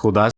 खुदा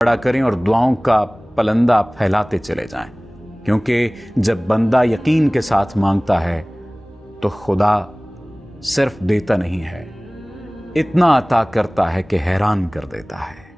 बड़ा करें और दुआओं का पलंदा फैलाते चले जाएं, क्योंकि जब बंदा यकीन के साथ मांगता है तो खुदा सिर्फ देता नहीं है, इतना अता करता है कि हैरान कर देता है।